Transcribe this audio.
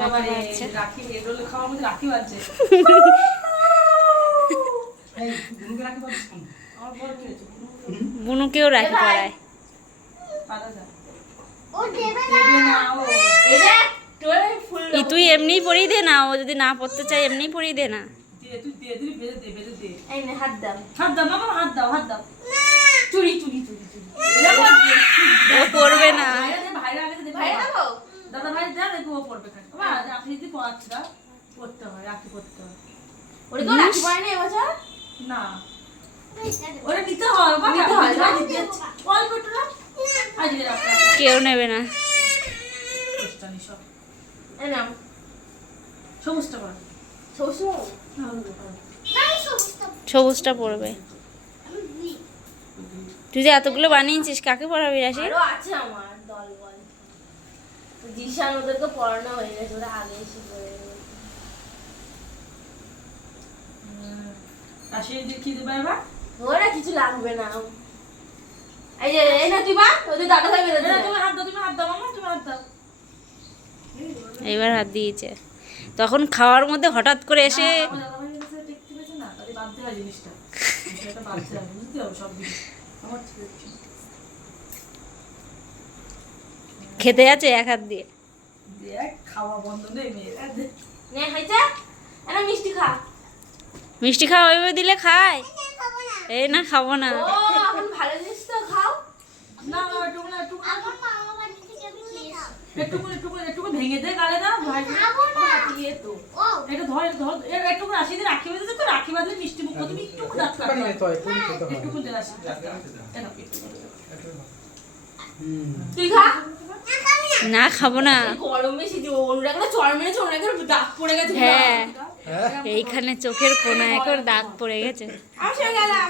ব্যথা পাচ্ছে। রাখি এগুলো খাওয়ার মধ্যে রাখি বাজছে। এই বুনুকে রাখি বাজছে কোন? আমার বল কি হয়েছে? বুনুকেও রাখি পরায়। পালা যা। ও দেবে দেবে না ও। এটা তোর ফুল তুই এমনিই পরিয়ে দে না, ও যদি না পড়তে চায় এমনিই পরিয়ে দে না। দে তুই দে তুই বেঁধে দে। এই নে হাত দাও। হাত দাও মামা হাত দাও হাত দাও। চুরি চুরি চুরি চুরি ও পড়বে না। ভাইরা আগে দে ভাই দেবো দাদা ভাই দে দেখো ও পড়বে খান। বাবা আপনি যদি পড়াচ্ছি না পড়তে হয় রাখি পড়তে হয়। ওরে তো রাখি পায় না এবছর না ওরে নিতে হয় বাবা নিতে হয়, না? দিতে যাচ্ছে অল্প একটু না আজকে রাখা কেউ নেবে না। কোশ্চেন সব এই নাও সমস্ত কর সবুজ নাই সমস্ত সবুজটা পড়বে। আমি বুই তুই যে এতগুলো বানিয়েছিস কাকে পড়াবি রাশি? আরো আছে আমার দল বল জিশান ওদেরকে পড়ানো হয়ে গেছে, ওরা আগে এসে পড়ে গেছে। আসে দেখি দেবে এবার ওরা কিছু লাগবে না। এই যে এই না তুই বা ওদের দাদা ভাই বেঁধে তুমি দেবে। হাত দাও মামা তুমি হাত দাও এইবার হাত দিয়েছে। তখন খাওয়ার মধ্যে হঠাৎ করে এসে আমার দাদা ভাই এসে দেখতে পেয়েছে না তাহলে বাদ দেওয়া জিনিসটা এটা বাদ দেওয়া বুঝতে হবে সব কিছু আমার ঠিক আছে খেতে যাচ্ছে এক হাত দিয়ে। দেখ খাওয়া বন্ধ নেই মেয়ের নে হয়েছে এটা মিষ্টি খা। মিষ্টি খাওয়া ওইভাবে দিলে খায়? খাবো না এই না খাবো না। ও এখন ভালো জিনিস তো খাও। না না একটু না একটু আমার মামা বাড়ি থেকে আমি খেয়েছি একটু ভেঙে দে গালে দাও ভাই খাবো না দিয়ে তো ও এটা ধর একটু রাশি দিয়ে রাখি বেঁধে তো রাখি বাঁধলে মিষ্টি মুখ তুমি একটু দাঁত কাটবে একটু দে রাশি তুই খা। না খাবো না। গরম বেশি যে ওরা করে চড় মেরেছে, ওরা করে দাগ পড়ে গেছে। হ্যাঁ এইখানে চোখের কোনায় করে দাগ পড়ে গেছে। আমি সরে গেলাম।